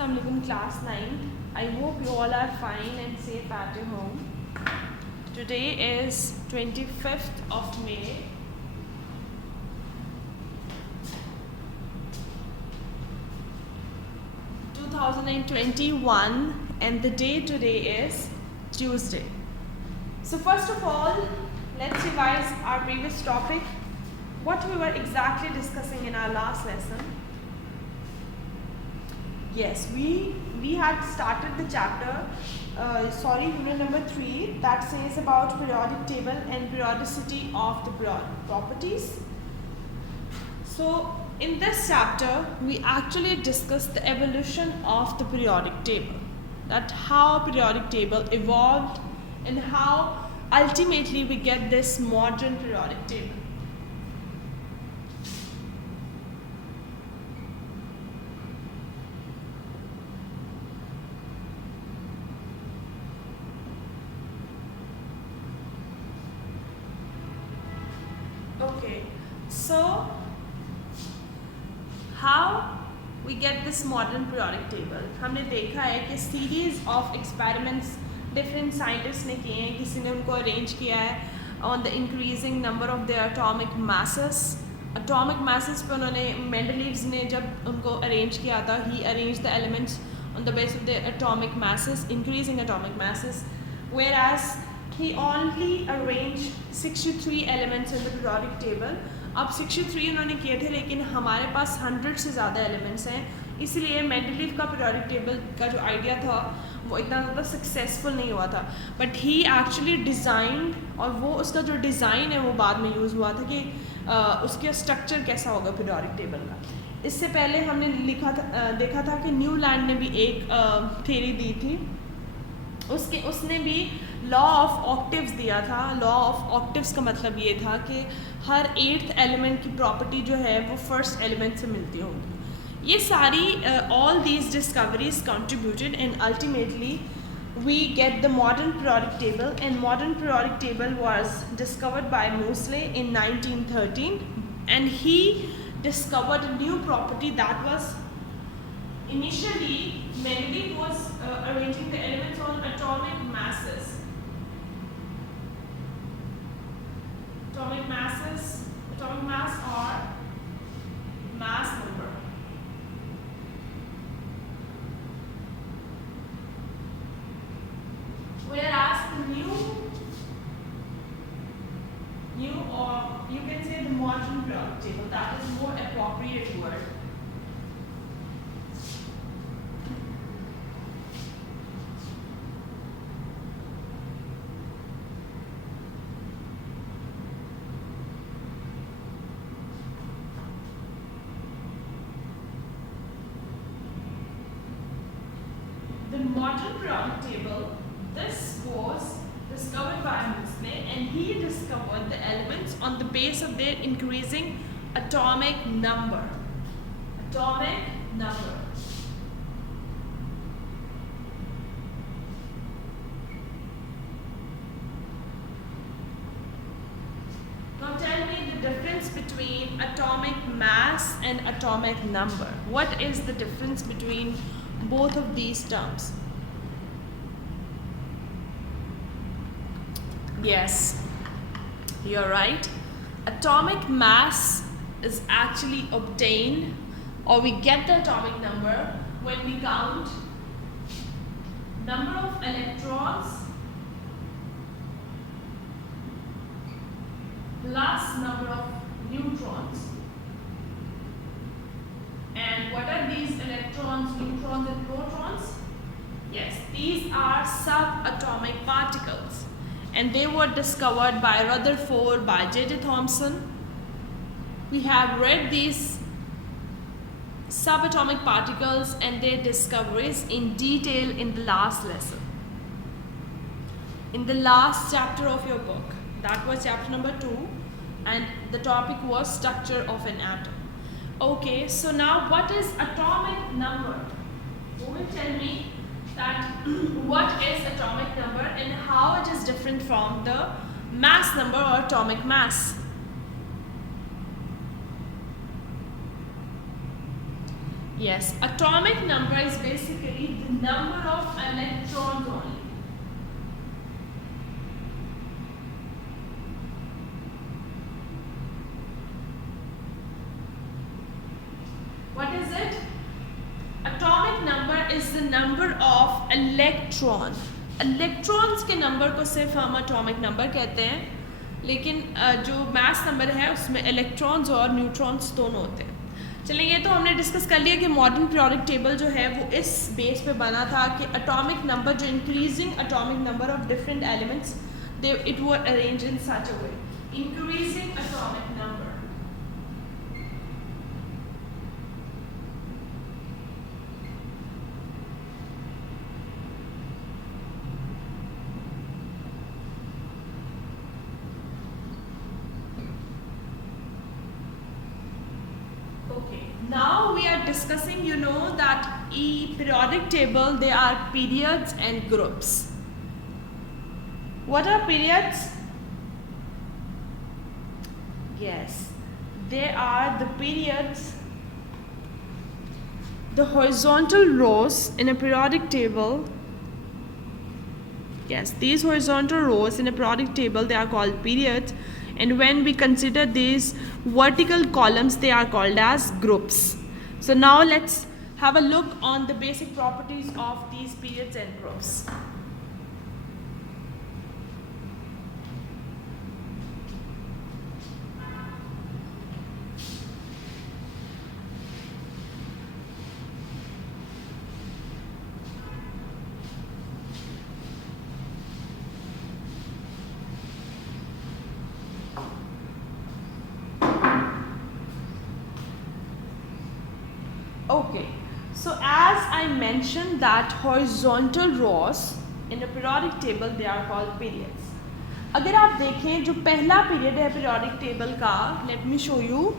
Assalamualaikum class 9th. I hope you all are fine and safe at your home. Today is 25th of May. And the day today is Tuesday. So first of all, let's revise our previous topic, what we were exactly discussing in our last lesson. Yes, we had started the chapter, unit number 3, that says about periodic table and periodicity of the properties. So in this chapter, we actually discussed the evolution of the periodic table, that how periodic table evolved and how ultimately we get this modern periodic table. Okay, so how we get this modern periodic table? हमने देखा है कि series of experiments different scientists ने किए हैं, किसी ने उनको arrange किया है on the increasing number of their atomic masses. Atomic masses पे उन्होंने Mendeleev ने जब उनको arrange किया था, he arranged the elements on the basis of their atomic masses, increasing atomic masses, whereas he only arranged 63 elements in the periodic table. अब 63 उन्होंने किए थे, लेकिन हमारे पास 100 से ज़्यादा एलिमेंट्स हैं, इसलिए मेंडलीव का पीरियोडिक टेबल का जो आइडिया था वो इतना ज़्यादा सक्सेसफुल नहीं हुआ था. बट ही एक्चुअली डिज़ाइन, और वो उसका जो डिज़ाइन है वो बाद में यूज़ हुआ था कि उसका स्ट्रक्चर कैसा होगा पीरियोडिक टेबल का. इससे पहले हमने देखा था कि न्यूलैंड ने भी एक थ्योरी दी थी, उसने भी लॉ ऑफ ऑक्टिव्स दिया था. लॉ ऑफ ऑक्टिव्स का मतलब ये था कि हर 8th एलिमेंट की प्रॉपर्टी जो है वो फर्स्ट एलिमेंट से मिलती होगी. ये सारी all these discoveries contributed and ultimately we get the modern periodic table, and modern periodic table was discovered by Moseley in 1913, and he discovered a new property that was initially Mendeleev was arranging the elements on atomic masses. Atomic mass or mass number. Whereas the new or you can say the modern periodic table, that is more appropriate word. The modern periodic table, this was discovered by Moseley, and he discovered the elements on the base of their increasing atomic number. Atomic number. Now tell me the difference between atomic mass and atomic number. What is the difference between both of these terms? Yes, you're right. Atomic mass is actually obtained, or we get the atomic number when we count number of electrons plus number of neutrons. And what are these electrons, neutrons and protons? Yes, these are subatomic particles, and they were discovered by Rutherford, by J.J. Thomson. We have read these subatomic particles and their discoveries in detail in the last lesson, in the last chapter of your book. That was chapter number 2, and the topic was structure of an atom. Okay, so now what is atomic number? Who will tell me that what is atomic number and how it is different from the mass number or atomic mass? Yes, atomic number is basically number of electrons only. What is it? Atomic number is the number of electron. Electrons के number को सिर्फ हम atomic number कहते हैं, लेकिन जो mass number है उसमें इलेक्ट्रॉन्स और न्यूट्रॉन्स दोनों होते हैं. चलिए, ये तो हमने डिस्कस कर लिया कि मॉडर्न पीरियोडिक टेबल जो है वो इस बेस पे बना था कि एटॉमिक नंबर जो increasing atomic number of different elements they it were arrange in such a way, increasing atomic number. Now we are discussing, you know, that periodic table, there are periods and groups. What are periods? Yes, they are the periods, the horizontal rows in a periodic table. Yes, these horizontal rows in a periodic table, they are called periods. And when we consider these vertical columns, they are called as groups. So now let's have a look on the basic properties of these periods and groups. Okay, so as I mentioned that horizontal rows in a periodic table, they are called periods. अगर आप देखें जो पहला period है periodic table का, let me show you.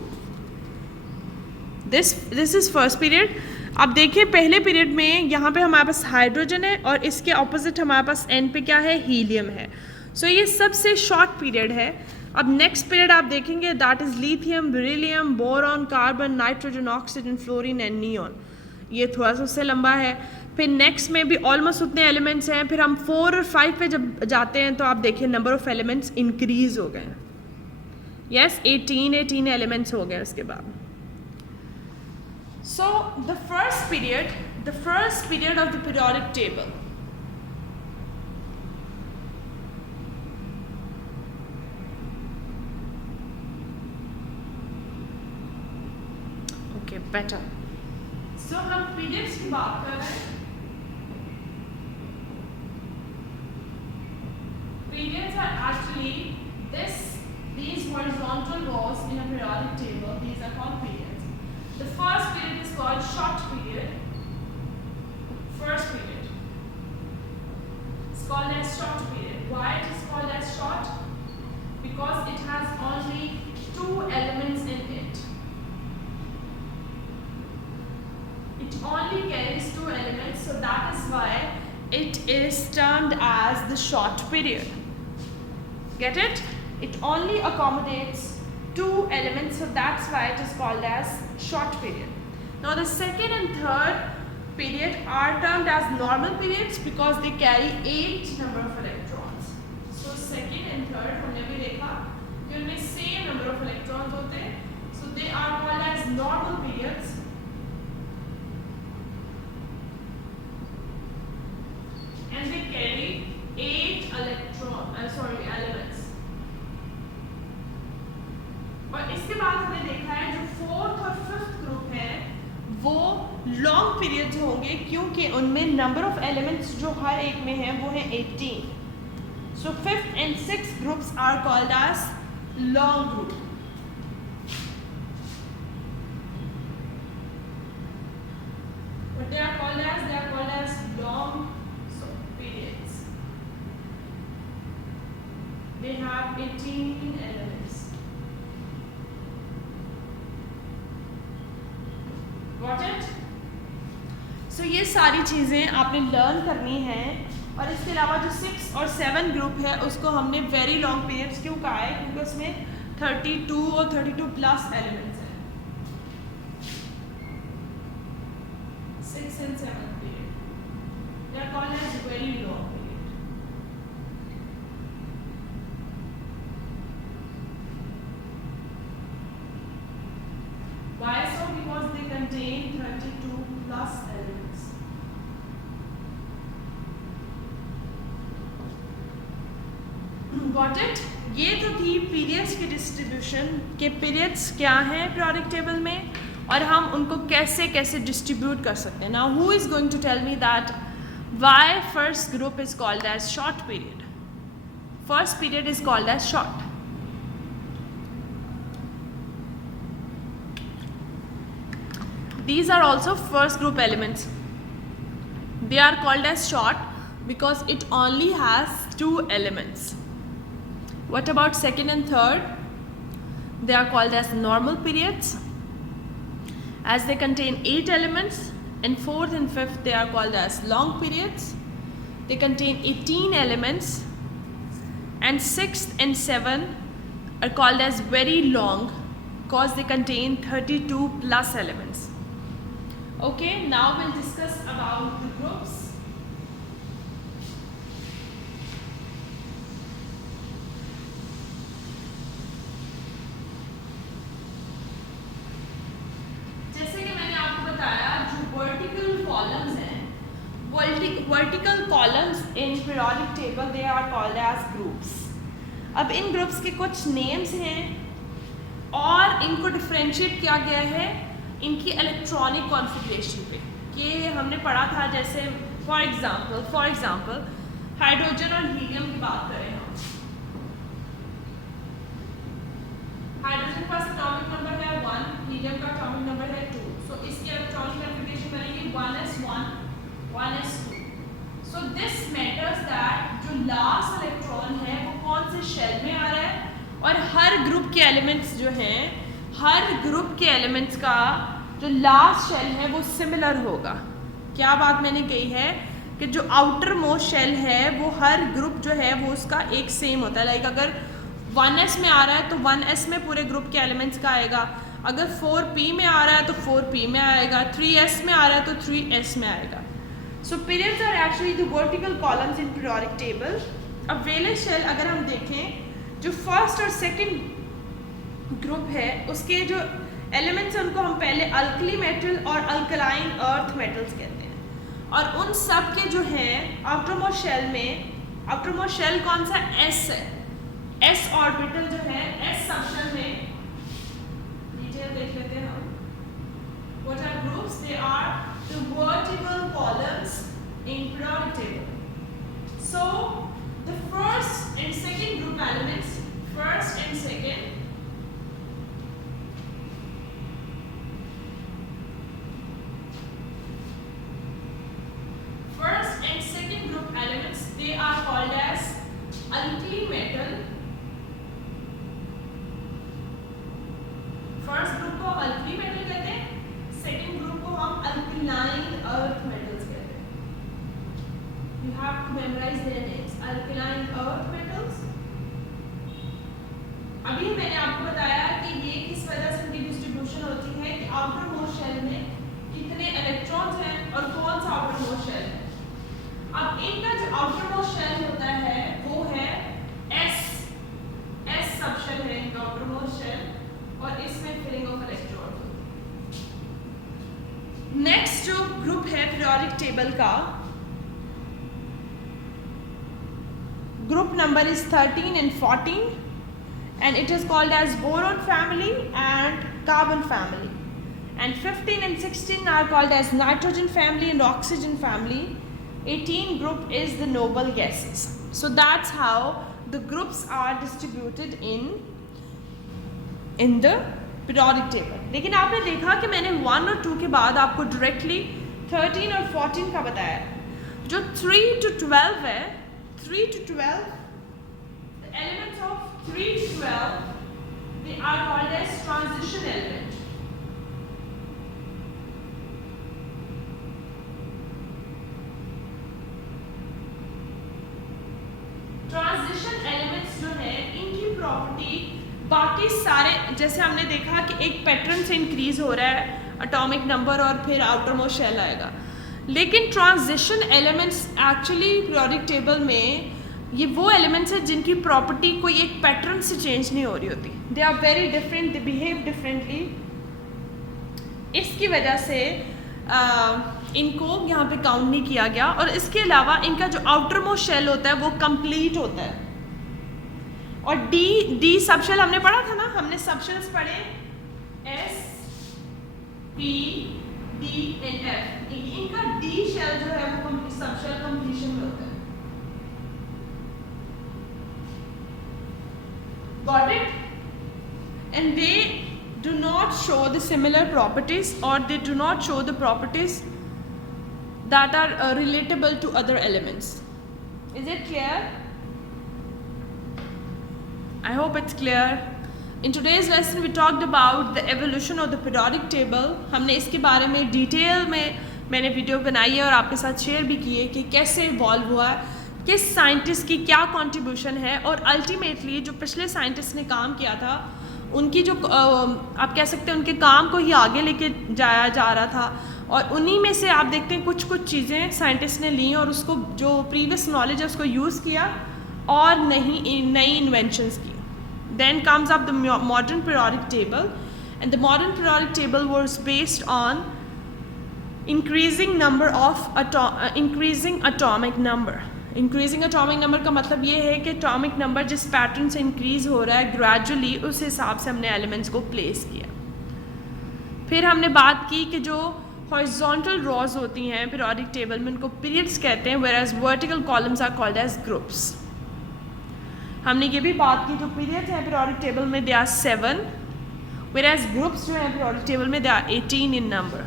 This is first period. अब देखिए पहले पीरियड में यहाँ पे हमारे पास हाइड्रोजन है और इसके ऑपोजिट हमारे पास एंड पे क्या है, हीलियम है. सो ये सबसे शॉर्ट पीरियड है. अब नेक्स्ट पीरियड आप देखेंगे that is lithium, beryllium, boron, carbon, nitrogen, oxygen, fluorine and neon. ये थोड़ा सा उससे लंबा है. फिर नेक्स्ट में भी ऑलमोस्ट उतने एलिमेंट्स हैं. फिर हम 4 और 5 पे जब जाते हैं तो आप देखिए नंबर ऑफ एलिमेंट्स इंक्रीज हो गए. यस, 18 एलिमेंट्स हो गए उसके बाद. सो the first period of the periodic table, better. So हम periods की बात कर रहे हैं. Periods are actually these horizontal rows in a periodic table. These are called periods. The first period is called short period. First period. It's called as short period. Why it is called as short? Because it has only 2 elements in it. It only carries 2 elements, so that is why it is termed as the short period. Get it? It only accommodates 2 elements, so that's why it is called as short period. Now the second and third period are termed as normal periods because they carry 8 number of electrons. So second and third हमने भी देखा कि उनमें same number of electrons होते हैं, so they are called as normal periods. And they carry 8 elements. और इसके बाद हमने देखा है जो 4th और 5th ग्रुप है वो लॉन्ग पीरियड्स होंगे क्योंकि उनमें नंबर ऑफ एलिमेंट्स जो हर एक में है वो है 18. So 5th and 6th groups are called as long group. What they are called as? They are called as long periods. They have 18 elements. Got it? So ये सारी चीज़ें आपने लर्न करनी हैं. और इसके अलावा जो 6 और 7 ग्रुप है उसको हमने वेरी लॉन्ग पीरियड्स क्यों कहा है, क्योंकि उसमें 32 और 32 प्लस एलिमेंट्स हैं. 6 and 7 पीरियड. Got it? ये तो थी पीरियड्स की डिस्ट्रीब्यूशन के पीरियड्स क्या हैं पीरियोडिक टेबल में और हम उनको कैसे कैसे डिस्ट्रीब्यूट कर सकते हैं. Now who is going to tell me that why first group is called as short period? First period is called as short. These are also first group elements. They are called as short because it only has 2 elements. What about second and third? They are called as normal periods as they contain 8 elements, and fourth and fifth they are called as long periods. They contain 18 elements, and sixth and seventh are called as very long because they contain 32 plus elements. Okay, now we'll discuss about the groups. जैसे कि मैंने आपको बताया जो vertical columns हैं, vertical columns in periodic table they are called as groups. अब इन groups के कुछ names हैं और इनको differentiate किया गया है इनकी इलेक्ट्रॉनिक कॉन्फ़िगरेशन पे. ये हमने पढ़ा था. जैसे फॉर एग्जांपल हाइड्रोजन और हीलियम की बात करें हम. हाइड्रोजन का एटॉमिक नंबर है 1, हीलियम का एटॉमिक नंबर है 2. सो इसकी इलेक्ट्रॉनिक कॉन्फ़िगरेशन बनेगी 1s1 1s2. So this matters that जो लास्ट इलेक्ट्रॉन है वो कौन से शेल में आ रहा है और हर ग्रुप के एलिमेंट्स जो हैं, हर ग्रुप के एलिमेंट्स का जो लास्ट शेल है वो सिमिलर होगा. क्या बात मैंने कही है कि जो आउटर मोस्ट शेल है वो हर ग्रुप जो है वो उसका एक सेम होता है. लाइक अगर 1s में आ रहा है तो 1s में पूरे ग्रुप के एलिमेंट्स का आएगा. अगर 4p में आ रहा है तो 4p में आएगा. 3s में आ रहा है तो 3s में आएगा. So periods are actually the vertical columns in periodic table. अब वेलेंस शेल अगर हम देखें जो फर्स्ट और सेकेंड ग्रुप है उसके जो एलिमेंट्स हैं उनको हम पहले अल्कली मेटल और अल्कलाइन अर्थ मेटल्स कहते हैं. और उन सब के जो हैं आउटरमोस्ट शेल में, आउटरमोस्ट शेल कौन सा? एस है. एस ऑर्बिटल जो है एस सबशेल में डिटेल देख लेते हैं हम. What are groups? They are the vertical columns in periodic table. So the first and second group elements, first and second, they are called as alkali metal. फर्स्ट ग्रुप को हम alkali metal कहते हैं, सेकेंड ग्रुप को हम alkaline earth metals कहते हैं. You have to memorize their names. Alkaline earth metals. अभी मैंने आपको बताया कि ये किस वजह से उनकी डिस्ट्रीब्यूशन होती है कि आउटर मोस्ट शेल में कितने इलेक्ट्रॉन्स हैं और कौन सा आउटर मोस्ट शेल है. अब इनका जो आउटर मोस्ट शेल होता है वो है एस सबशेल है इनका आउटर मोस्ट शेल और इसमें फिलिंग ऑफ इलेक्ट्रॉन. नेक्स्ट जो ग्रुप है पीरियोडिक टेबल का, group number is 13 and 14 and it is called as boron family and carbon family, and 15 and 16 are called as nitrogen family and oxygen family. 18 group is the noble gases. So that's how the groups are distributed in the periodic table. लेकिन आपने देखा कि मैंने 1 और 2 के बाद आपको directly 13 और 14 का बताया. जो 3 to 12 है, 3 to 12, the elements of 3 to 12 they are called as transition element. Transition elements जो है इनकी प्रॉपर्टी बाकी सारे, जैसे हमने देखा कि एक पैटर्न से इंक्रीज हो रहा है एटॉमिक नंबर और फिर आउटर मोस्ट शेल आएगा, लेकिन transition elements actually periodic table में ये वो एलिमेंट्स हैं जिनकी प्रॉपर्टी कोई एक पैटर्न से चेंज नहीं हो रही होती. They are very different, they behave differently. इसकी वजह से इनको यहाँ पे काउंट नहीं किया गया. और इसके अलावा इनका जो आउटर मोस्ट शेल होता है वो कंप्लीट होता है. और डी सबशेल हमने पढ़ा था ना, हमने सबशेल्स पढ़े S, P, D and F। इनका डी शेल जो है वो सबशेल कंप्लीशन में होता है। Got it? And they do not show the similar properties, or they do not show the properties that are relatable to other elements. Is it clear? I hope it's clear. In today's lesson we talked about the evolution of the periodic table. हमने इसके बारे में detail में मैंने video बनाई है और आपके साथ शेयर भी की है कि कैसे इवॉल्व हुआ है, किस साइंटिस्ट की क्या कंट्रीब्यूशन है, और अल्टीमेटली जो पिछले साइंटिस्ट ने काम किया था उनकी जो आप कह सकते हैं उनके काम को ही आगे लेके जाया जा रहा था, और उन्हीं में से आप देखते हैं कुछ कुछ चीज़ें साइंटिस्ट ने ली और उसको जो प्रीवियस नॉलेज है उसको यूज़ किया और नई इन्वेंशंस की। Then comes up the modern periodic table, and the modern periodic table was based on increasing atomic number. Increasing atomic number का मतलब ये है कि atomic number जिस पैटर्न से इंक्रीज हो रहा है ग्रेजुअली, उस हिसाब से हमने एलिमेंट्स को प्लेस किया। फिर हमने बात की कि जो हॉरिजॉन्टल रॉज होती हैं पीरियोडिक टेबल में उनको पीरियड्स कहते हैं, whereas vertical columns are called as groups. हमने ये भी बात की जो पीरियड्स हैं पीरियोडिक टेबल में दे आर 7, whereas ग्रुप्स जो हैं पीरियोडिक टेबल में they are 18 in number.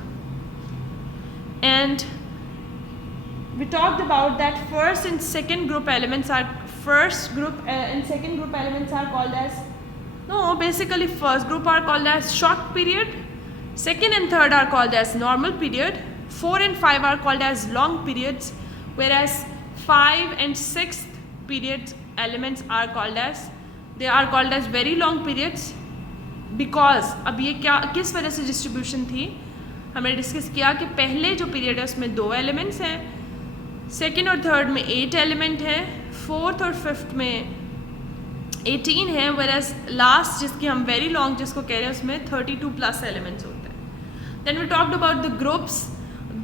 And we talked about that first and second group elements are first group and second group elements are called as basically first group are called as short period, second and third are called as normal period, 4 and 5 are called as long periods, whereas 5 and 6th periods elements are called as very long periods, because अब ये क्या किस वजह से distribution थी हमने discuss किया कि पहले जो पीरियड है उसमें 2 एलिमेंट्स हैं, सेकेंड और थर्ड में 8 एलिमेंट हैं, फोर्थ और फिफ्थ में 18 है, whereas लास्ट जिसकी हम वेरी लॉन्ग जिसको कह रहे हैं उसमें 32 प्लस एलिमेंट्स होते हैं। Then we talked about the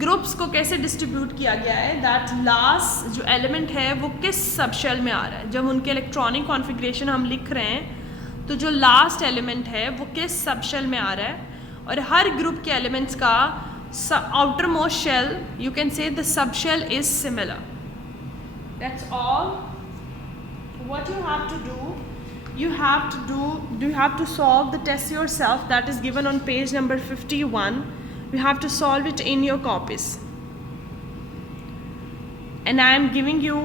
groups को कैसे डिस्ट्रीब्यूट किया गया है, दैट लास्ट जो एलिमेंट है वो किस सबशेल में आ रहा है। जब उनके इलेक्ट्रॉनिक कॉन्फ़िगरेशन हम लिख रहे हैं तो जो लास्ट एलिमेंट है वो किस सबशेल में आ रहा है, और हर ग्रुप के एलिमेंट्स का outer most shell you can say the subshell is similar. That's all what you have to do. You have to solve the test yourself that is given on page number 51. You have to solve it in your copies, and I am giving you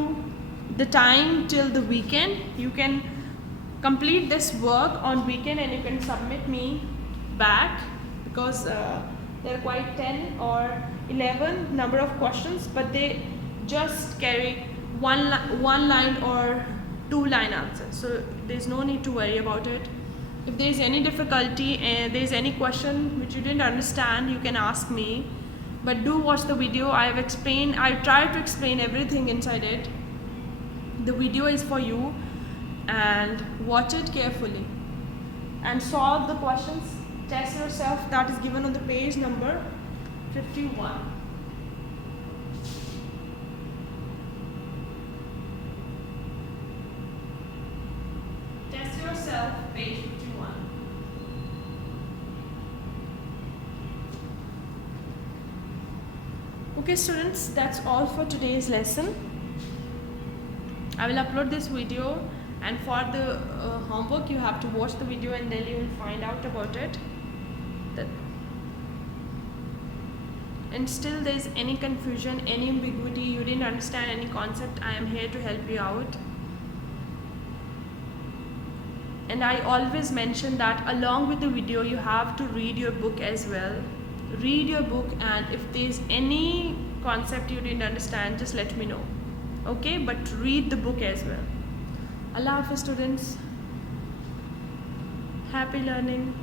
the time till the weekend. You can complete this work on weekend and you can submit me back, because there are quite 10 or 11 number of questions, but they just carry one line or 2 line answers, so there's no need to worry about it. If there's any difficulty and there's any question which you didn't understand, you can ask me, but do watch the video. I tried to explain everything inside it. The video is for you, and watch it carefully and solve the questions. Test yourself that is given on the page number 51. Page 51. Okay students, that's all for today's lesson. I will upload this video, and for the homework you have to watch the video and then you will find out about it. And still there is any confusion, any ambiguity, you didn't understand any concept, I am here to help you out. And I always mention that along with the video you have to read your book as well. Read your book, and if there's any concept you didn't understand, just let me know. Okay, but read the book as well. Allah Hafiz students. Happy learning.